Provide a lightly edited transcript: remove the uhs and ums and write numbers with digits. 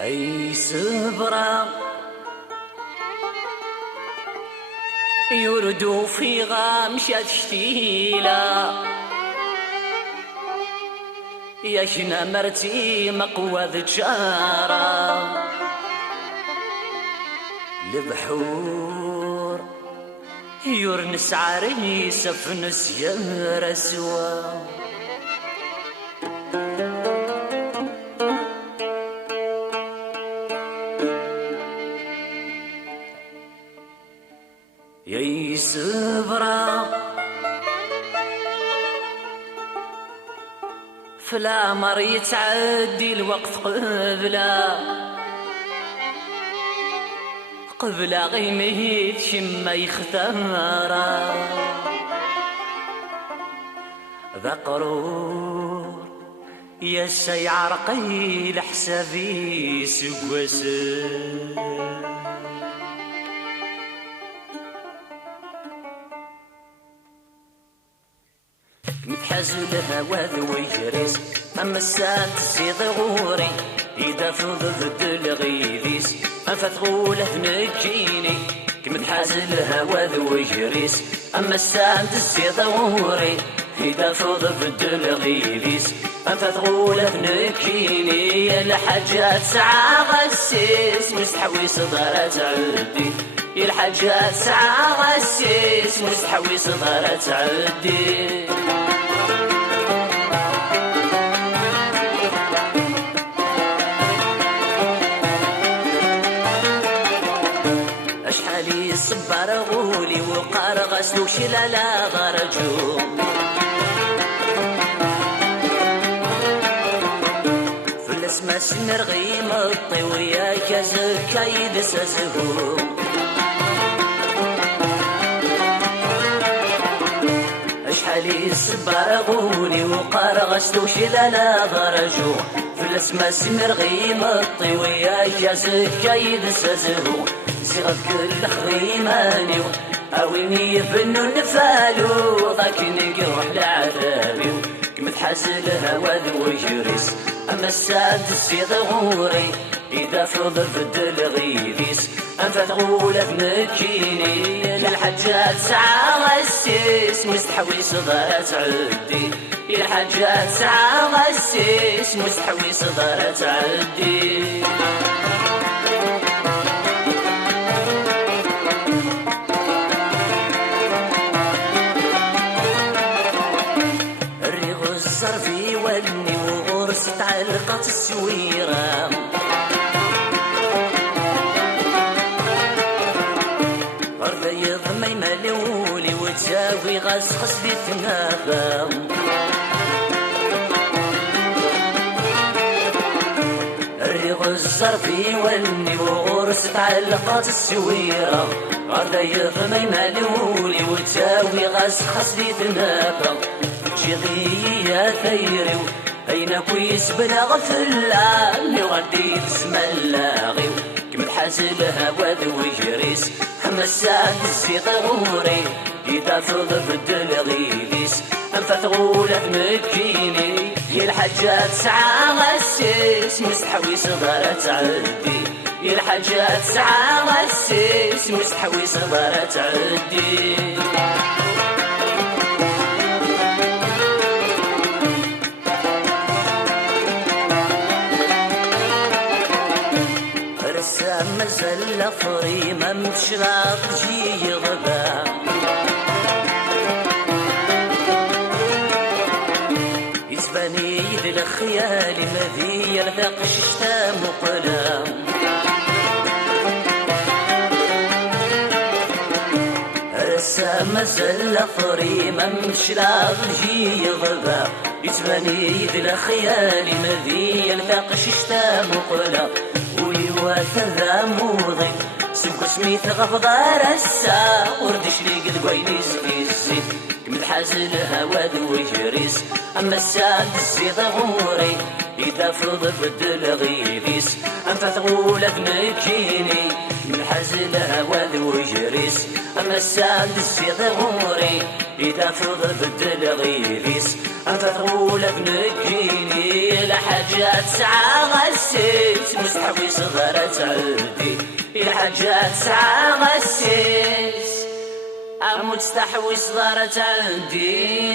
أي سبرة يردو في غامشة شتيلة يا شنا مرتي مقوى ذجارة البحور يورنس عريس فنس يا رسوا يا سبرة فلا مر يتعدي الوقت قبل غيمه شما يختارا ذا قرور يا سيعر قيل حسابي سقوسه متحازو الهوا ذو يجريس أما الساعة تزيد غوري إذا فض ضد الغيثيس أفتغولة نجيني كمتحاز الهوا ذو يجريس أما الساعة تزيد غوري إذا فض ضد الغيثيس أفتغولة نجيني الحاجات ساعة غسيس مستحوي صدارة عدي الحاجات ساعة غسيس مستحوي صدارة عدي أشحالي الصبار غولي وقار غسلو شلالا غرجو في الاسم سنر غيم الطوية كزكا يدس زهو أشحالي الصبار غولي وقار غسلو شلالا غرجو في الاسم سنر غيم الطوية كزكا يدس زهو زغف كل خريماني أويني يفنو نفالو ذاك نقروح لعذابي كمتحاز الهوا ذو يجريس أما الساد السيد غوري إذا فض ضد الغيثيس أنفت غولة نكيني للحجات ساعة غسيس مستحوي صدارة عدي الحجات ساعة غسيس مستحوي صدارة عدي الصرفي ولني وغرست علقة السويرة أرض يضمي ملولي وتساوي غسخس دي تنافا الريغ الصرفي ولني وغرست علقة السويرة أرض يضمي ملولي وتساوي غسخس دي تنافا جيغي يا ثيري أين كويس بلا غفلة اللي غادي تسمى اللاغي كم الحاز الهوا ذو يجريس أما الساعة الزيط غوري إذا فض ضد الغيثيس أنفت غولة نكيني يا الحاجات ساعة غسيس مستحوي صدارة عدي يا الحاجات ساعة غسيس مستحوي صدارة عدي مازال فري ما مشراط جي غبا يسباني ذي الخيال ما ذي يلفق شتا مقلا رسا مازال فري ما مشراط جي غبا يسباني ذي الخيال ما ذي يلفق شتا مقلا وثذا موضي سوق سميت غفضار السا وردش لي قد قويني سكيسي كمل حازل الهوا ذو يجريس أما الساد الزيض غوري إذا فض ضد الغيثيس أنفت غولة نكيني كمل حازل الهوا ذو يجريس أما الساد الزيض غوري إذا فض ضد الغيثيس أنفت غولة نكيني لحاجات ساعة غس غسيت مستحوي صغارة تعدي الحاجات ساعة غسيت مستحوي صغارة تعدي